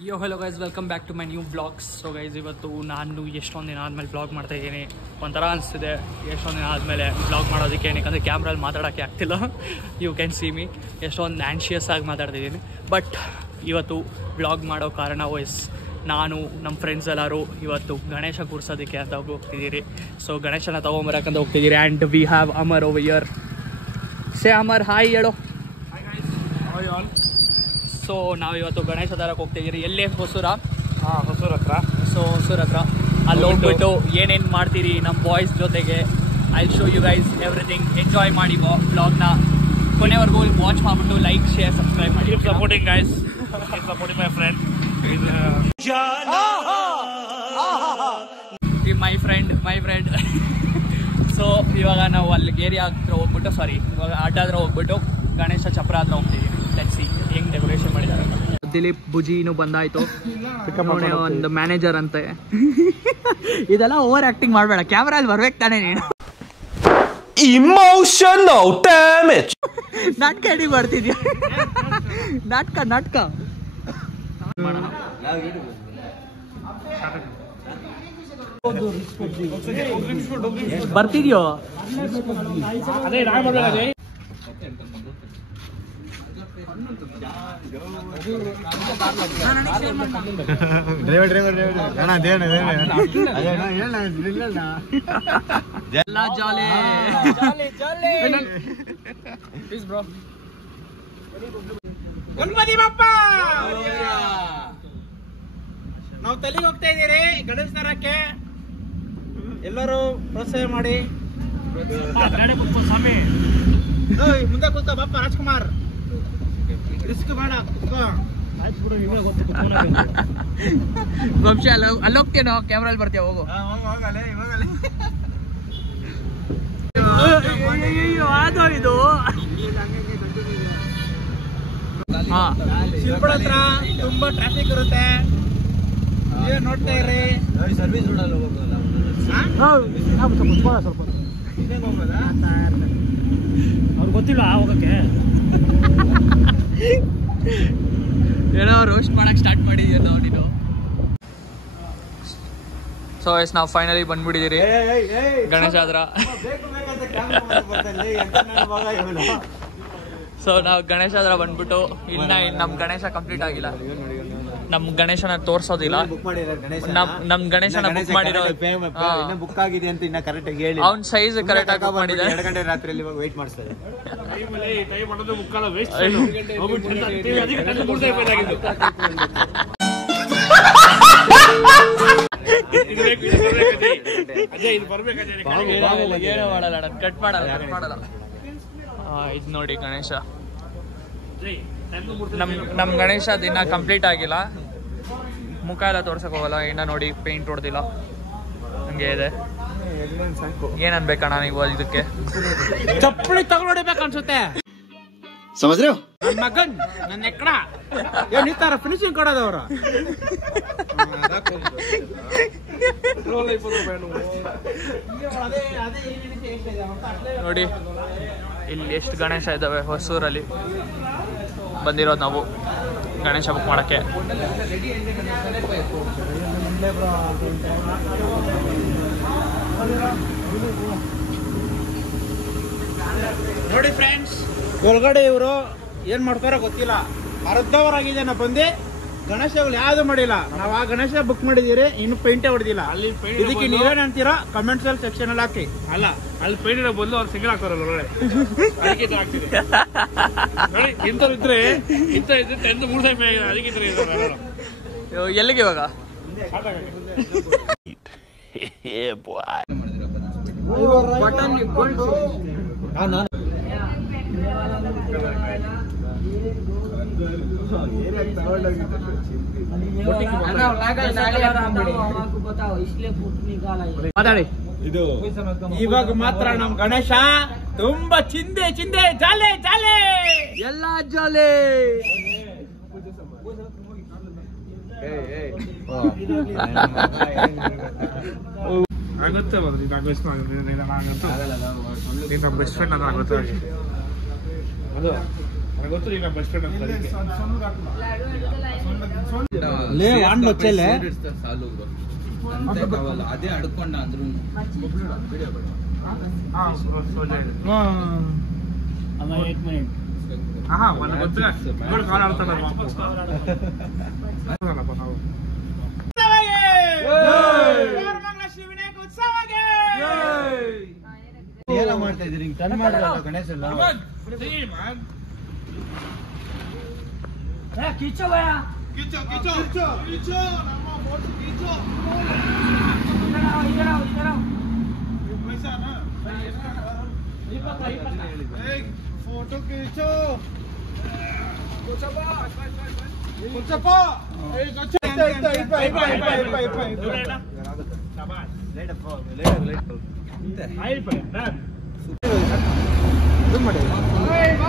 Yo hello guys, welcome back to my new blogs. So guys, ಇವತ್ತು ನಾನು ಎಷ್ಟೊಂದು ದಿನ ಆದಮೇಲೆ ಬ್ಲಾಗ್ ಮಾಡ್ತಾ ಇದ್ದೀನಿ. ಒಂಥರ ಅನಿಸ್ತಿದೆ ಎಷ್ಟೊಂದು ದಿನ ಆದಮೇಲೆ ಬ್ಲಾಗ್ ಮಾಡೋದಕ್ಕೆ, ಏನಕ್ಕೆ ಕ್ಯಾಮ್ರಲ್ಲಿ ಮಾತಾಡೋಕ್ಕೆ ಆಗ್ತಿಲ್ಲ. ಯು ಕ್ಯಾನ್ ಸಿ ಮೀ ಎಷ್ಟೊಂದು ಆ್ಯನ್ಷಿಯಸ್ ಆಗಿ ಮಾತಾಡ್ತಿದ್ದೀನಿ. ಬಟ್ ಇವತ್ತು ಬ್ಲಾಗ್ ಮಾಡೋ ಕಾರಣ ನಾನು ನಮ್ಮ ಫ್ರೆಂಡ್ಸ್ ಎಲ್ಲರೂ ಇವತ್ತು ಗಣೇಶ ಕೂರಿಸೋದಕ್ಕೆ ಅಂತ ಹೋಗ್ತಿದ್ದೀರಿ. ಸೊ ಗಣೇಶನ ತೊಗೊಂಬರಕ್ಕಂತ ಹೋಗ್ತಿದ್ದೀರಿ. And we have Amar over here. Say Amar, hi ಹೇಳೋ. ಸೊ ನಾವು ಇವತ್ತು ಗಣೇಶ ತರಕ್ಕೆ ಹೋಗ್ತಿದ್ದೀರಿ. ಎಲ್ಲೇ? ಹೊಸೂರ ಹತ್ರ. ಸೊ ಹೊಸೂರ ಹತ್ರ ಅಲ್ಲಿ ಹೋಗ್ಬಿಟ್ಟು ಏನೇನು ಮಾಡ್ತೀರಿ ನಮ್ಮ ಬಾಯ್ಸ್ ಜೊತೆಗೆ I show you guys everything. Enjoy ಮಾಡಿ ಬ್ಲಾಗ್ನ ಕೊನೆವರೆಗೂ ವಾಚ್ ಮಾಡಿಬಿಟ್ಟು ಲೈಕ್, ಶೇರ್, ಸಬ್ಸ್ಕ್ರೈಬ್ ಮಾಡಿ. Supporting guys, supporting my friend. My friend. So ಇವಾಗ ನಾವು ಅಲ್ಲಿ ಏರಿಯಾ ಹತ್ರ ಹೋಗ್ಬಿಟ್ಟು, ಇವಾಗ ಅಡ್ಡ ಹತ್ರ ಹೋಗ್ಬಿಟ್ಟು ಗಣೇಶ ಚಪ್ರ ಹತ್ರ ಹೋಗ್ತಿದ್ದೀವಿ. ಲೆಟ್ಸ್ ಸಿ ಹೆಂಗ್ ಡೆಕೋರೇಷನ್ ಮಾಡಿದ್ದಾರೆ. ದಿಲೀಪ್ ಬುಜಿನೂ ಬಂದಾಯ್ತು. ಒಂದು ಮ್ಯಾನೇಜರ್ ಅಂತೆ. ಇದೆಲ್ಲ ಓವರ್ ಆಕ್ಟಿಂಗ್ ಮಾಡಬೇಡ, ಕ್ಯಾಮ್ರಲ್ಲಿ ಬರ್ಬೇಕು ತಾನೇ ನೀನು. Emotional damage. ನಾಟಕ ಎಡಿ ಬರ್ತಿದ್ಯಾ? ನಾಟಕ ಬರ್ತಿದ್ಯೋ? ಎಲ್ಲ ಜಾಲಿ. ಗಣಪತಿ ಬಪ್ಪ, ನಾವು ತಲೆಗೆ ಹೋಗ್ತಾ ಇದ್ದೀರಿ ಗಣೇಶ ತರಕ್ಕೆ. ಎಲ್ಲರೂ ಪ್ರೋತ್ಸಾಹ ಮಾಡಿ. ಸ್ವಾಮಿ ಮುಂದೆ ಕೂತ ಬಪ್ಪ ರಾಜ್ಕುಮಾರ್. ರಿಸ್ಕ್ ಬೇಡ. ವಂಶ ಅಲ್ಲಿ ಹೋಗ್ತೇನೋ, ಕ್ಯಾಮ್ರಲ್ಲಿ ಬರ್ತೀಯ? ಹೋಗು. ಅದು ಇದು ಶಿಲ್ಪಳ ಹತ್ರ ತುಂಬಾ ಟ್ರಾಫಿಕ್ ಇರುತ್ತೆ, ನೋಡ್ತಾ ಇರ್ರಿ. ಸರ್ವಿಸ್ ರೋಡಲ್ಲಿ ಸ್ವಲ್ಪ ಅವ್ರಿಗೆ ಗೊತ್ತಿಲ್ಲ ಹೋಗಕ್ಕೆ. ಏನೋ ರೋಸ್ಟ್ ಮಾಡಕ್ ಸ್ಟಾರ್ಟ್ ಮಾಡಿದ್ಯಾ ನೀನು. ಸೊ ಎಸ್, ನಾವು ಫೈನಲಿ ಬಂದ್ಬಿಟ್ಟಿದ್ದೀರಿ ಗಣೇಶ ಹತ್ರ. ಸೊ ನಾವು ಗಣೇಶ ಹತ್ರ ಬಂದ್ಬಿಟ್ಟು ಇನ್ನ ನಮ್ ಗಣೇಶ ಕಂಪ್ಲೀಟ್ ಆಗಿಲ್ಲ. ನಮ್ ಗಣೇಶನ ತೋರ್ಸೋದಿಲ್ಲ. ನಮ್ ಗಣೇಶನ ಬುಕ್ ಮಾಡಿರೋ ಬುಕ್ ಆಗಿದೆ ಅಂತ ಇನ್ನ ಕರೆಕ್ಟ್ ಆಗಿ ಹೇಳಿ. ಅವ್ನ ಸೈಜ್ ಕರೆಕ್ಟ್ ಆಗಿ ಬುಕ್ ಮಾಡಿದ್ದಾರೆ. 2 ಗಂಟೆ ರಾತ್ರಿಯಲ್ಲಿ ವೇಟ್ ಮಾಡಿಸ್ತಾರೆ. ಏನೋ ಮಾಡಲ್ಲ, ಕಟ್ ಮಾಡಲ್ಲ. ಇದು ನೋಡಿ ಗಣೇಶ. ನಮ್ ಗಣೇಶ ದಿನ ಕಂಪ್ಲೀಟ್ ಆಗಿಲ್ಲ. ಮುಖ ಎಲ್ಲ ತೋರ್ಸಕ್ ಹೋಗಲ್ಲ. ಇನ್ನ ನೋಡಿ ಪೇಂಟ್ ಹೊಡೆದಿಲ್ಲ, ಹಂಗೆ ಇದೆ. ಏನ್ ಅನ್ಬೇಕಣ್ಣ ನೀವು ಇದಕ್ಕೆ? ಚಪ್ಪಳಿ ತಗೊಂಡೋಡಿಬೇಕು ಅನ್ಸುತ್ತೆ. ಸಮಜ್ರಿ ನನ್ನ ಮಗನ್, ನನ್ನ ಎಕ್ಕಡ ಈ ತರ ಫಿನಿಶಿಂಗ್ ಕೊಡೋದವ್ರ. ನೋಡಿ ಇಲ್ಲಿ ಎಷ್ಟು ಗಣೇಶ ಇದ್ದಾವೆ. ಹೊಸೂರಲ್ಲಿ ಬಂದಿರೋದು ನಾವು ಗಣೇಶ ಬುಕ್ ಮಾಡಕ್ಕೆ. ನೋಡಿ ಫ್ರೆಂಡ್ಸ್, ಒಳಗಡೆ ಇವರು ಏನ್ ಮಾಡ್ತಾರೋ ಗೊತ್ತಿಲ್ಲ. ಅರ್ಧವರಾಗಿದೆ ನಾ ಬಂದೆ. ಗಣೇಶಗಳು ಯಾವ್ದು ಮಾಡಿಲ್ಲ. ನಾವು ಆ ಗಣೇಶ ಬುಕ್ ಮಾಡಿದೀರಿ, ಇನ್ನು ಪೇಂಟೇ ಹೊಡೆದಿಲ್ಲ. ಇದಕ್ಕೆ ನೀವೇನ್ ಅಂತೀರಾ ಕಮೆಂಟ್ಸ್ ಅಲ್ಲಿ ಸೆಕ್ಷನ್ ಅಲ್ಲಿ ಹಾಕಿ. ಅಲ್ಲ, ಅಲ್ಲಿ ಪೇಂಟ್ ಬದಲು ಅವ್ರು ಸಿಂಗಲ್ ಹಾಕ್ತಾರಲ್ಲ ಒಳಗಡೆ. ಇಂಥವ್ರು ಇದ್ರೆ ಟೆಂತ್ 3 ಟೈಮ್ ಅದಕ್ಕೆ ಎಲ್ಲಿಗೆ ಇವಾಗ? ಮಾತಾಡಿ. ಇದು ಇವಾಗ ಮಾತ್ರ ನಮ್ ಗಣೇಶ ತುಂಬಾ ಚಿಂದೆ ಜಾಲೆ ಎಲ್ಲ ಜಾಲೆ. ಆಗುತ್ತೆ ಬೆಸ್ಟ್ ಫ್ರೆಂಡ್ ಅಂತ ಆಗುತ್ತೆ. ಅದು ಗೊತ್ತು, ಈಗ ಬೆಸ್ಟ್ ಫ್ರೆಂಡ್ ಅಂತ. ಅದೇ ಅಡ್ಕೊಂಡ ಅಂದ್ರು ಏನ ಮಾಡ್ತಾ ಇದ್ರಿ ಟನ್ ಮಾಡಿರಲ್ಲ ಗಣೇಶ ಕಿಚ್ಚೋ ಭಯ ಕಿಚ್ಚೋ ಕಿಚ್ಚೋ ಕಿಚ್ಚೋ ನಮ್ಮ ಮೋಟು ಕಿಚ್ಚೋ फोटो खींचो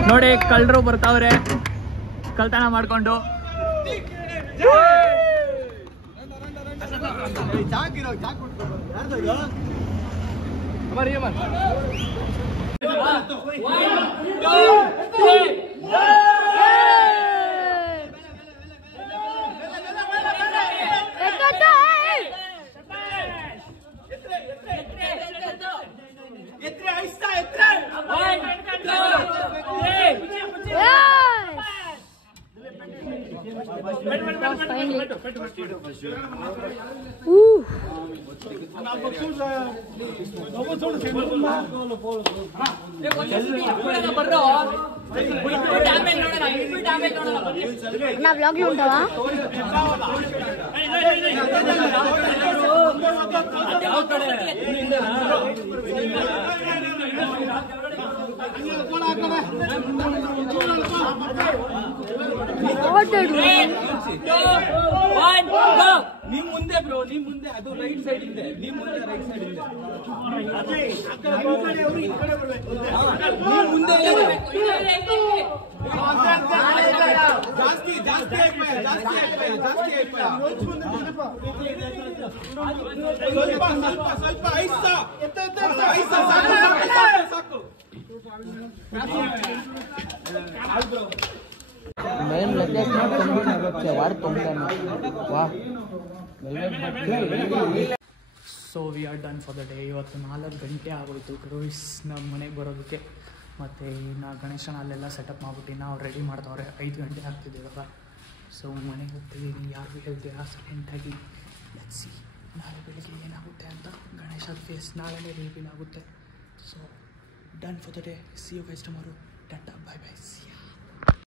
ನೋಡಿ ಕಳ್ಳರು ಬರ್ತಾವ್ರೆ ಕಳ್ತನ ಮಾಡ್ಕೊಂಡು నా బ్లాగ్ లో ఉంటావా ನಿಮ್ ಮುಂದೆ ಬ್ರೋ ನಿಮ್ ಮುಂದೆ ಅದು ರೈಟ್ ಸೈಡ್ ಇದೆ ನಿಮ್ ಮುಂದೆ ರೈಟ್ ಸೈಡ್ ಇದೆ ನಿಮ್ ಮುಂದೆ ಜಾಸ್ತಿ ಜಾಸ್ತಿ ಸ್ವಲ್ಪ ಸ್ವಲ್ಪ ಐಸ ಸಾಕು so we are done for the day. ಇವತ್ತು 4 ಗಂಟೆ ಆಗೋಯ್ತು ಕ್ರೂಯಿಸ್ನ ಮನೆಗೆ ಬರೋದಕ್ಕೆ. ಮತ್ತು ಇನ್ನು ಗಣೇಶನ ಅಲ್ಲೆಲ್ಲ ಸೆಟಪ್ ಮಾಡ್ಬಿಟ್ಟು ನಾವು ರೆಡಿ ಮಾಡ್ತಾವ್ರೆ. 5 ಗಂಟೆ ಆಗ್ತಿದೆ ಇವಾಗ. ಸೊ ಮನೆಗೆ ಹೋಗ್ತಿದ್ದೀನಿ, ಯಾರಿಗೂ ಹೇಳ್ತೀರಾ ಸೈಲೆಂಟಾಗಿ. ಲೆಟ್ಸ್ ಸಿ ನಾಳೆ ಬೆಳಿಗ್ಗೆ ಏನಾಗುತ್ತೆ ಅಂತ. ಗಣೇಶದ ಫೇಸ್ ನಾಳೆನೇ ರಿವೀಲ್ ಆಗುತ್ತೆ. So done for the day. See you guys tomorrow. Tata bye bye. C